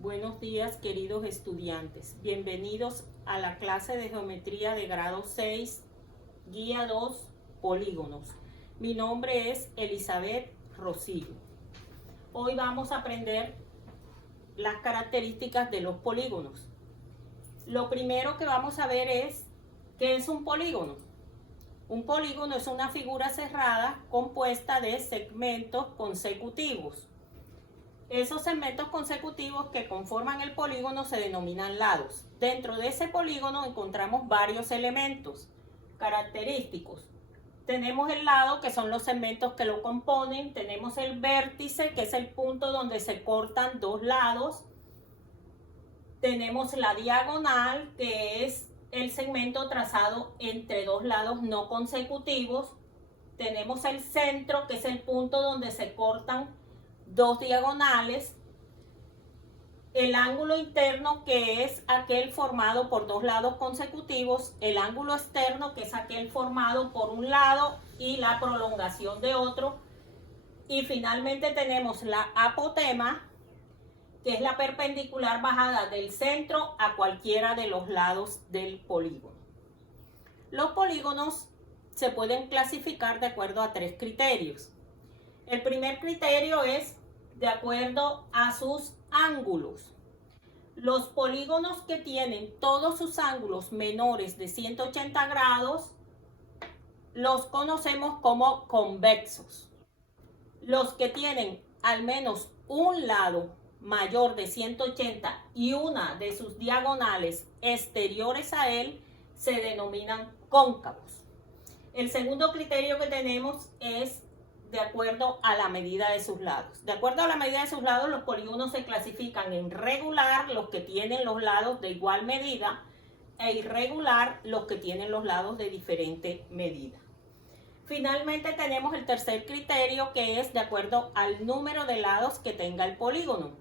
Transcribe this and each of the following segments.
Buenos días, queridos estudiantes. Bienvenidos a la clase de geometría de grado 6, guía 2, polígonos. Mi nombre es Elizabeth Rosillo. Hoy vamos a aprender las características de los polígonos. Lo primero que vamos a ver es ¿qué es un polígono? Un polígono es una figura cerrada compuesta de segmentos consecutivos. Esos segmentos consecutivos que conforman el polígono se denominan lados. Dentro de ese polígono encontramos varios elementos característicos. Tenemos el lado, que son los segmentos que lo componen. Tenemos el vértice, que es el punto donde se cortan dos lados. Tenemos la diagonal, que es el segmento trazado entre dos lados no consecutivos. Tenemos el centro, que es el punto donde se cortan dos diagonales. El ángulo interno, que es aquel formado por dos lados consecutivos. El ángulo externo, que es aquel formado por un lado y la prolongación de otro. Y finalmente tenemos la apotema, que es la perpendicular bajada del centro a cualquiera de los lados del polígono. Los polígonos se pueden clasificar de acuerdo a tres criterios. El primer criterio es de acuerdo a sus ángulos. Los polígonos que tienen todos sus ángulos menores de 180 grados los conocemos como convexos. Los que tienen al menos un lado mayor de 180 y una de sus diagonales exteriores a él se denominan cóncavos. El segundo criterio que tenemos es de acuerdo a la medida de sus lados. De acuerdo a la medida de sus lados, los polígonos se clasifican en regular, los que tienen los lados de igual medida, e irregular, los que tienen los lados de diferente medida. Finalmente tenemos el tercer criterio, que es de acuerdo al número de lados que tenga el polígono.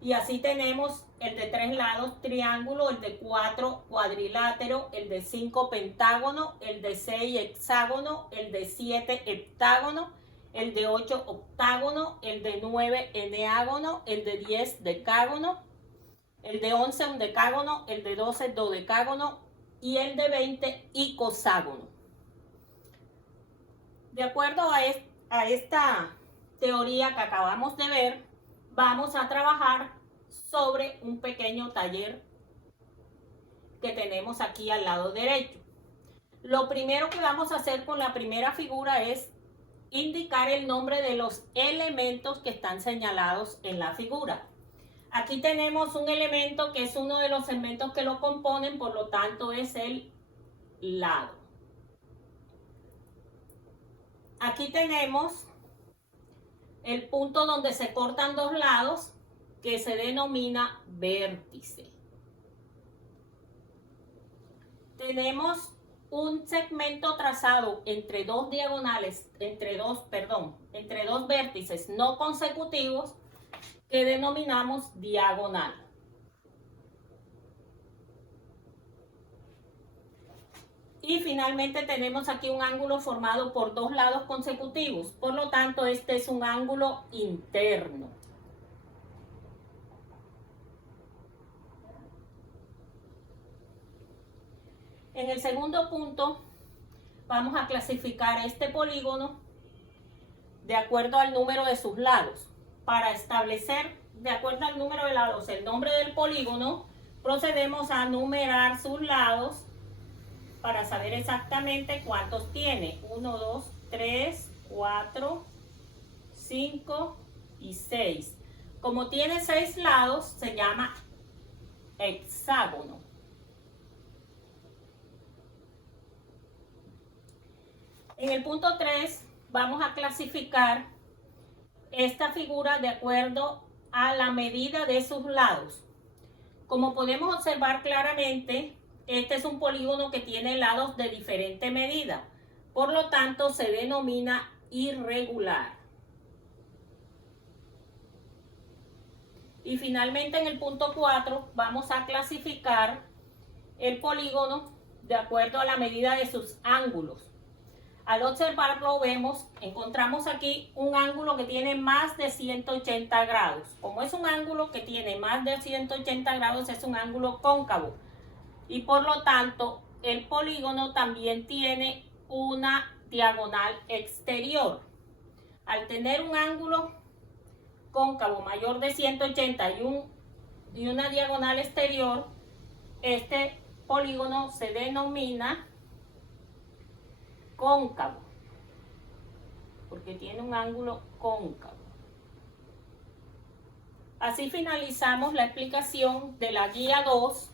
Y así tenemos el de 3 lados triángulo, el de 4 cuadrilátero, el de 5 pentágono, el de 6 hexágono, el de 7 heptágono, el de 8 octágono, el de 9 eneágono, el de 10 decágono, el de 11 undecágono, el de 12 dodecágono y el de 20 icoságono. De acuerdo a esta teoría que acabamos de ver, vamos a trabajar sobre un pequeño taller que tenemos aquí al lado derecho. Lo primero que vamos a hacer con la primera figura es indicar el nombre de los elementos que están señalados en la figura. Aquí tenemos un elemento que es uno de los segmentos que lo componen, por lo tanto es el lado. Aquí tenemos el punto donde se cortan dos lados, que se denomina vértice. Tenemos un segmento trazado entre dos diagonales, entre dos vértices no consecutivos, que denominamos diagonal. Y finalmente tenemos aquí un ángulo formado por dos lados consecutivos, por lo tanto este es un ángulo interno. En el segundo punto vamos a clasificar este polígono de acuerdo al número de sus lados. Para establecer de acuerdo al número de lados el nombre del polígono, procedemos a numerar sus lados para saber exactamente cuántos tiene. 1, 2, 3, 4, 5 y 6. Como tiene 6 lados, se llama hexágono. En el punto 3 vamos a clasificar esta figura de acuerdo a la medida de sus lados. Como podemos observar claramente, este es un polígono que tiene lados de diferente medida. Por lo tanto, se denomina irregular. Y finalmente en el punto 4 vamos a clasificar el polígono de acuerdo a la medida de sus ángulos. Al observarlo encontramos aquí un ángulo que tiene más de 180 grados. Como es un ángulo que tiene más de 180 grados, es un ángulo cóncavo. Y por lo tanto, el polígono también tiene una diagonal exterior. Al tener un ángulo cóncavo mayor de 180 y una diagonal exterior, este polígono se denomina cóncavo, porque tiene un ángulo cóncavo. Así finalizamos la explicación de la guía 2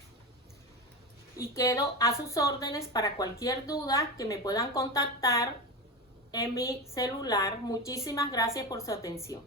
y quedo a sus órdenes para cualquier duda que me puedan contactar en mi celular. Muchísimas gracias por su atención.